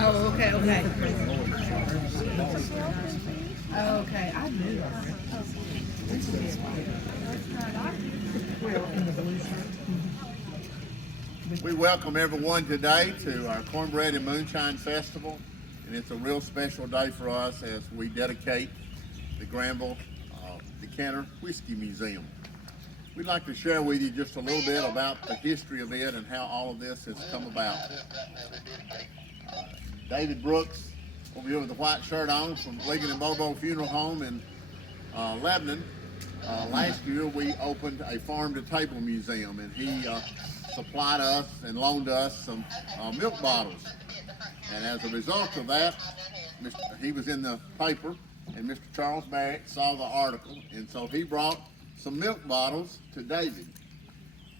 Oh, okay, okay. Okay, I knew that. We welcome everyone today to our Cornbread and Moonshine Festival, and it's a real special day for us as we dedicate the Granville Decanter Whiskey Museum. We'd like to share with you just a little bit about the history of it and how all of this has come about. David Brooks, over here with the white shirt on, from Ligon and Bobo Funeral Home in Lebanon. Last year we opened a farm-to-table museum, and he supplied us and loaned us some milk bottles. And as a result of that, he was in the paper, and Mr. Charles Barrett saw the article, and so he brought some milk bottles to David.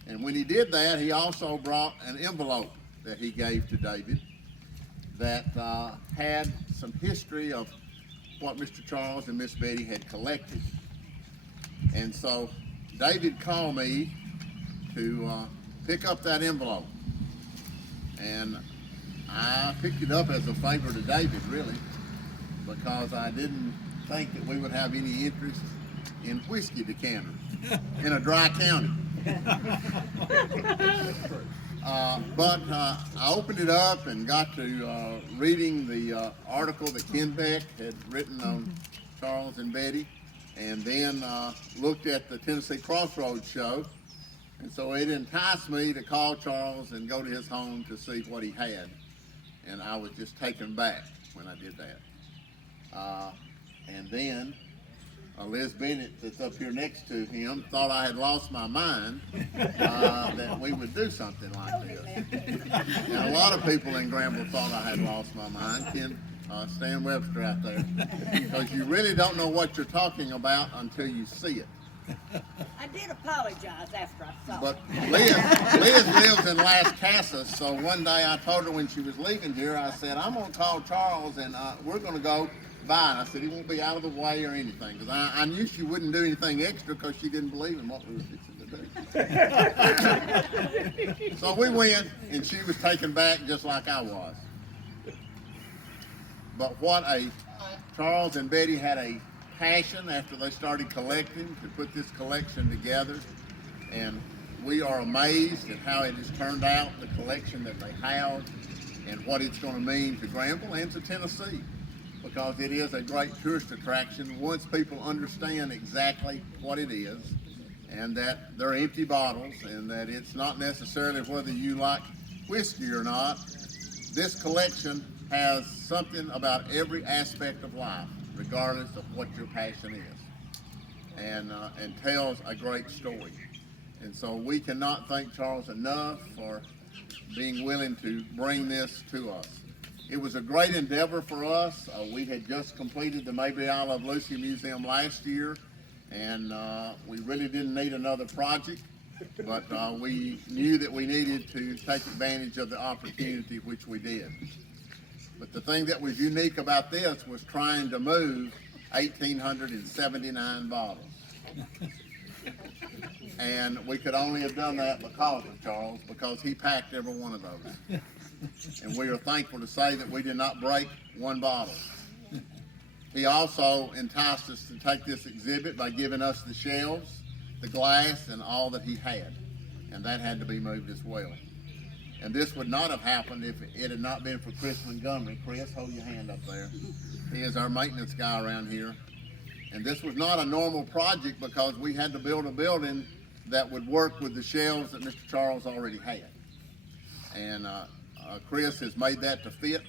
And when he did that, he also brought an envelope that he gave to David that had some history of what Mr. Charles and Miss Betty had collected. And so David called me to pick up that envelope. And I picked it up as a favor to David, really, because I didn't think that we would have any interest in whiskey decanters in a dry county. But I opened it up and got to reading the article that Ken Beck had written on Charles and Betty, and then looked at the Tennessee Crossroads show. And so it enticed me to call Charles and go to his home to see what he had. And I was just taken back when I did that. And then Liz Bennett, that's up here next to him, thought I had lost my mind, that we would do something like this. And a lot of people in Granville thought I had lost my mind. Ken, Stan Webster out there. Because you really don't know what you're talking about until you see it. I did apologize after I saw But it. Liz lives in Las Casas, so one day I told her when she was leaving here, I said, I'm going to call Charles and we're going to go by. And I said, he won't be out of the way or anything. Because I knew she wouldn't do anything extra because she didn't believe in what we were fixing to do. So we went, and she was taken back just like I was. But Charles and Betty had a passion after they started collecting to put this collection together, and we are amazed at how it has turned out, the collection that they have, and what it's going to mean to Granville and to Tennessee, because it is a great tourist attraction once people understand exactly what it is, and that they're empty bottles, and that it's not necessarily whether you like whiskey or not. This collection has something about every aspect of life, regardless of what your passion is, and tells a great story. And so we cannot thank Charles enough for being willing to bring this to us. It was a great endeavor for us. We had just completed the Mayberry Isle of Lucy Museum last year, and we really didn't need another project, but we knew that we needed to take advantage of the opportunity, which we did. But the thing that was unique about this was trying to move 1,879 bottles. And we could only have done that because of Charles, because he packed every one of those. And we are thankful to say that we did not break one bottle. He also enticed us to take this exhibit by giving us the shelves, the glass, and all that he had. And that had to be moved as well. And this would not have happened if it had not been for Chris Montgomery. Chris, hold your hand up there. He is our maintenance guy around here. And this was not a normal project because we had to build a building that would work with the shelves that Mr. Charles already had. And Chris has made that to fit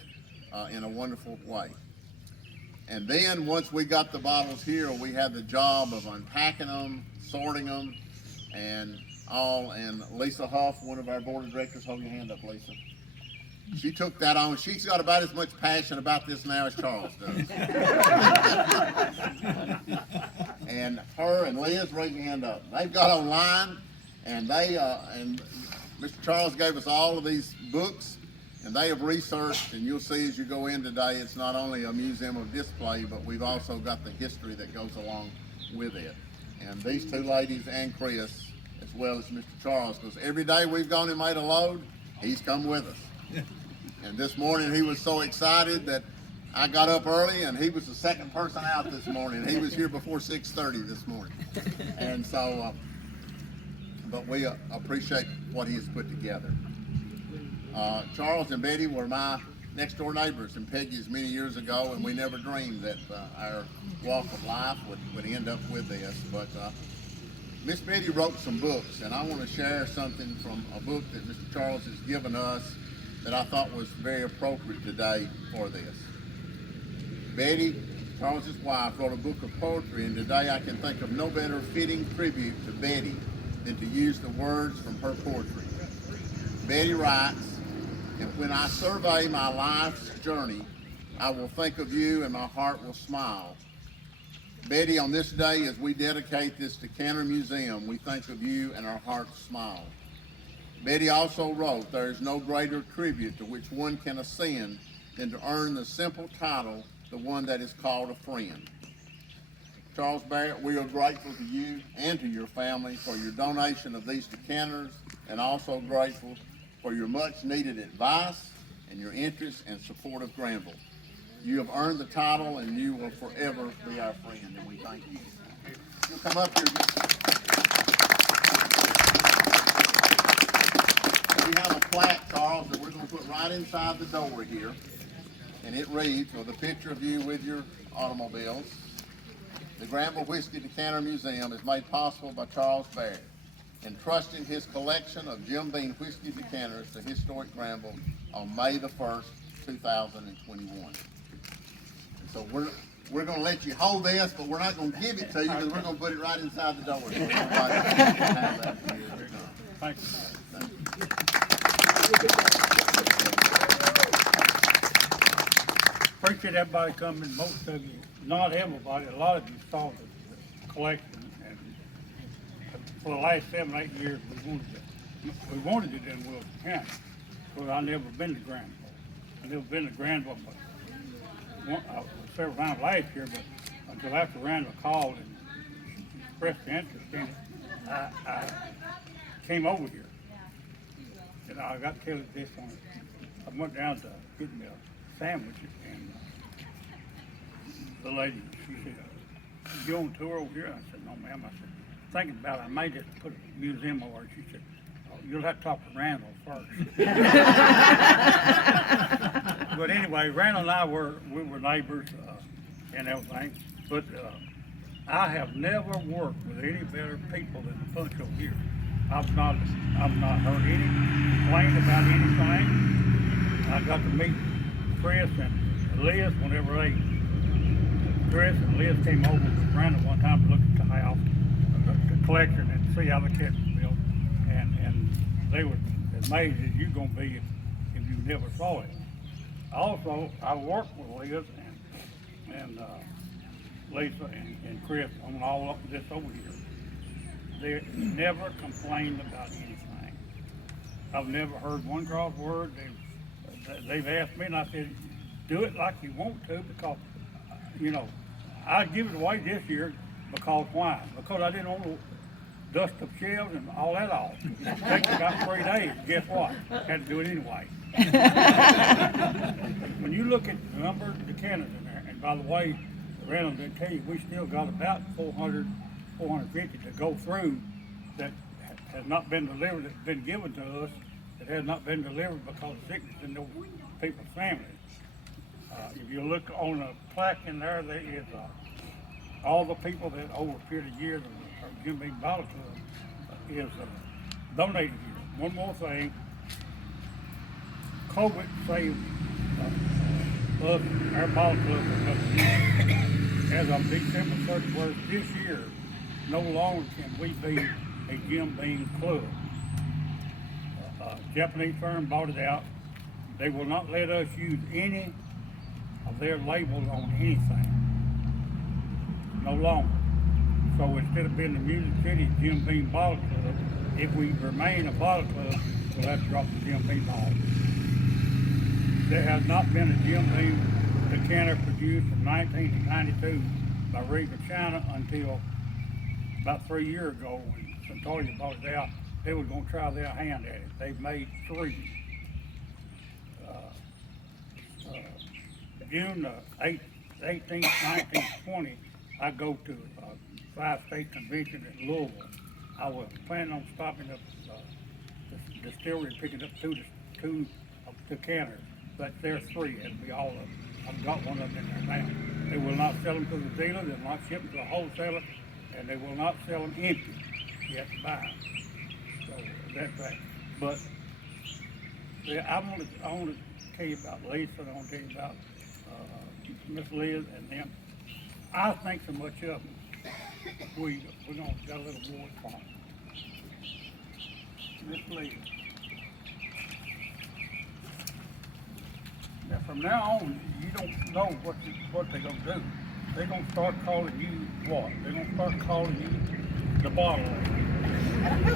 in a wonderful way. And then once we got the bottles here, we had the job of unpacking them, sorting them, and all. And Lisa Huff, one of our board of directors, hold your hand up, Lisa. She took that on. She's got about as much passion about this now as Charles does. And her and Liz, raise your hand up. They've got online, and and Mr. Charles gave us all of these books, and they have researched, and you'll see as you go in today, it's not only a museum of display, but we've also got the history that goes along with it. And these two ladies and Chris as well as Mr. Charles, because every day we've gone and made a load, he's come with us. And this morning he was so excited that I got up early, and he was the second person out this morning. He was here before 6:30 this morning. And so, but we appreciate what he has put together. Charles and Betty were my next door neighbors in Peggy's many years ago, and we never dreamed that our walk of life would end up with this. But Miss Betty wrote some books, and I want to share something from a book that Mr. Charles has given us that I thought was very appropriate today for this. Betty, Charles's wife, wrote a book of poetry, and today I can think of no better fitting tribute to Betty than to use the words from her poetry. Betty writes, "And when I survey my life's journey, I will think of you and my heart will smile." Betty, on this day as we dedicate this Decanter Museum, we think of you and our hearts smile. Betty also wrote, "There is no greater tribute to which one can ascend than to earn the simple title, the one that is called a friend." Charles Barrett, we are grateful to you and to your family for your donation of these decanters, and also grateful for your much needed advice and your interest and support of Granville. You have earned the title, and you will forever be our friend, and we thank you. You'll come up here. We have a plaque, Charles, that we're going to put right inside the door here, and it reads, with a picture of you with your automobiles, "The Granville Whiskey Decanter Museum is made possible by Charles Barrett, entrusting his collection of Jim Beam whiskey decanters to historic Granville on May the 1st, 2021. And so we're going to let you hold this, but we're not going to give it to you because we're going to put it right inside the door. So Thank you. Appreciate everybody coming, most of you, not everybody, a lot of you saw the collection, and for the last 7 or 8 years, we wanted it in Wilson County, because I've never been to Granville. I've never been to Granville, but several times last year, but until after Randall called and expressed the interest in it, I came over here. And I got to tell you this one. I went down to get me a sandwich, and the lady, she said, "You on tour over here?" I said, "No, ma'am." I said, "Thinking about it, I may just put a museum over." She said, "Oh, you'll have to talk to Randall first." But anyway, Randall and I were neighbors and everything. But I have never worked with any better people than the bunch over here. I've not heard any complaint about anything. I got to meet Chris and Liz whenever Chris and Liz came over with Brandon one time to look at the house, the collection, and see how the kids were built. And they were as amazed as you're going to be if you never saw it. Also, I worked with Liz and Lisa and Chris on all of this over here. They never complained about anything. I've never heard one cross word. They've asked me, and I said, "Do it like you want to, because, you know, I'd give it away this year because why? Because I didn't want to dust up shelves and all that off. It takes about 3 days. Guess what? Had to do it anyway." When you look at the number of decanters in there, and by the way, Randall did tell you, we still got about 400, 450 to go through that has not been delivered, that's been given to us, that has not been delivered because of sickness in those people's families. If you look on a plaque in there, there is all the people that over a period of years of Jim Beam Bottle Club is donated here. One more thing, COVID saved us, our bottle club, as of December 31st this year, no longer can we be a Jim Beam club. A Japanese firm bought it out. They will not let us use any of their labels on anything. No longer. So instead of being the Music City Jim Beam Bottle Club, if we remain a bottle club, we'll have to drop the Jim Beam bottle. There has not been a Jim Beam decanter produced from 1992 by Regal China until about 3 years ago when Santoya bought it out, they were gonna try their hand at it. They made 3. June 8th, 18th, 19th, 20th, I go to a 5-state convention in Louisville. I was planning on stopping up the distillery and picking up two decanters, but there's 3, it'll be all of them. I've got one of them in there now. They will not sell them to the dealer, they'll not ship them to a wholesaler, and they will not sell them empty. You have to buy them. So that's that. But I want to tell you about Lisa, and I want to tell you about Miss Liz and them. I think so much of them. We're gonna got a little more from them. Miss Liz. Now from now on, you don't know what they're gonna do. They're gonna start calling you what? They're gonna start calling you the bottle lady.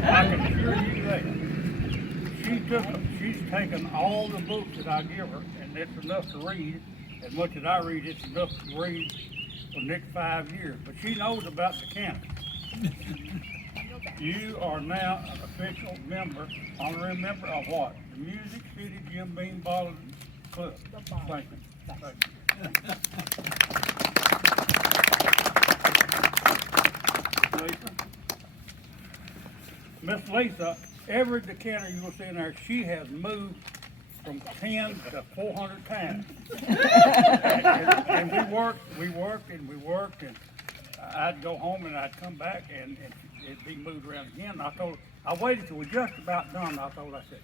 I can assure you that. She's taken all the books that I give her, and it's enough to read. As much as I read, it's enough to read for the next 5 years. But she knows about the canon. You are now an official member, honorary member of what? The Music City Jim Beam Bottle Club. Thank you. Thank you. Lisa? Miss Lisa, every decanter you will see in there, she has moved from 10 to 400 times. and we worked, and I'd go home and I'd come back and it'd be moved around again. And I waited till we just about done. I said,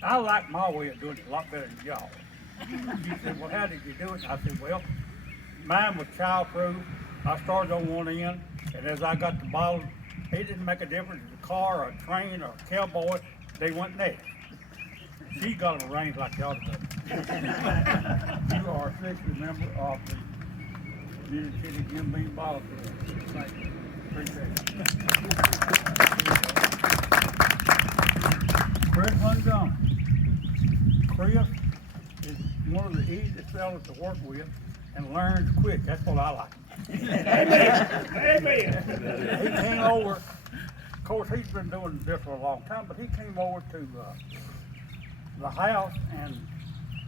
I like my way of doing it a lot better than y'all. She said, well, how did you do it? I said, well, mine was childproof. I started on one end, and as I got the bottles, it didn't make a difference if it was a car or a train or a cowboy, they went next. She got them arranged like y'all do. You are officially a member of the Music City Jim Beam Bottle Club. Thank you. Appreciate it. Chris Montgomery. Chris is one of the easiest fellows to work with and learns quick. That's what I like. Amen. He came over. Of course, he's been doing this for a long time, but he came over to the house and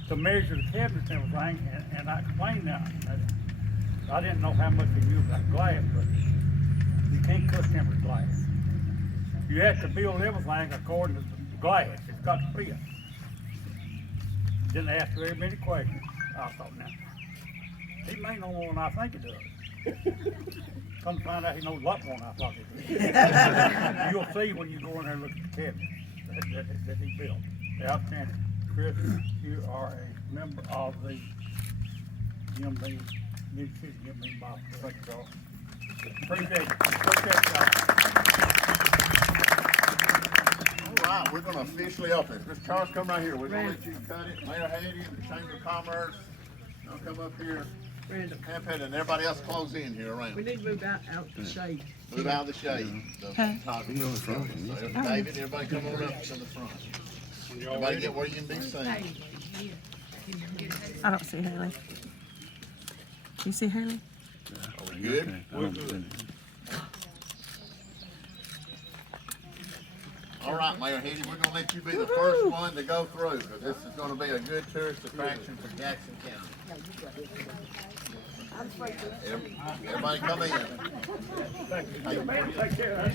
to measure the cabinets and everything, and I explained that I didn't know how much he knew about glass, but you can't cut tempered glass. You have to build everything according to the glass. It's got to fit. Didn't ask very many questions. I thought, now, he may know more than I think he does. Come to find out he knows a lot more than I thought he did. You'll see when you go in there and look at the cabinet that he built. They're outstanding. Chris, you are a member of the Jim Beam, Music City Jim Beam Bottle. Thank you, Charles. Appreciate it. All right, we're going to officially open it. Mr. Charles, come right here. We're going to let you cut it. Mayor Hady and the Chamber of Commerce. I'll come up here. Random. And everybody else close in here around. We need to move out the shade. Move out of the shade. So David, everybody come on up to the front. Everybody get where you can be seen. I don't see Haley. You see Haley? Are we good? We're good. All right, Mayor Hedy, we're gonna let you be the first one to go through, because this is gonna be a good tourist attraction for Jackson County. Everybody come in. Take care.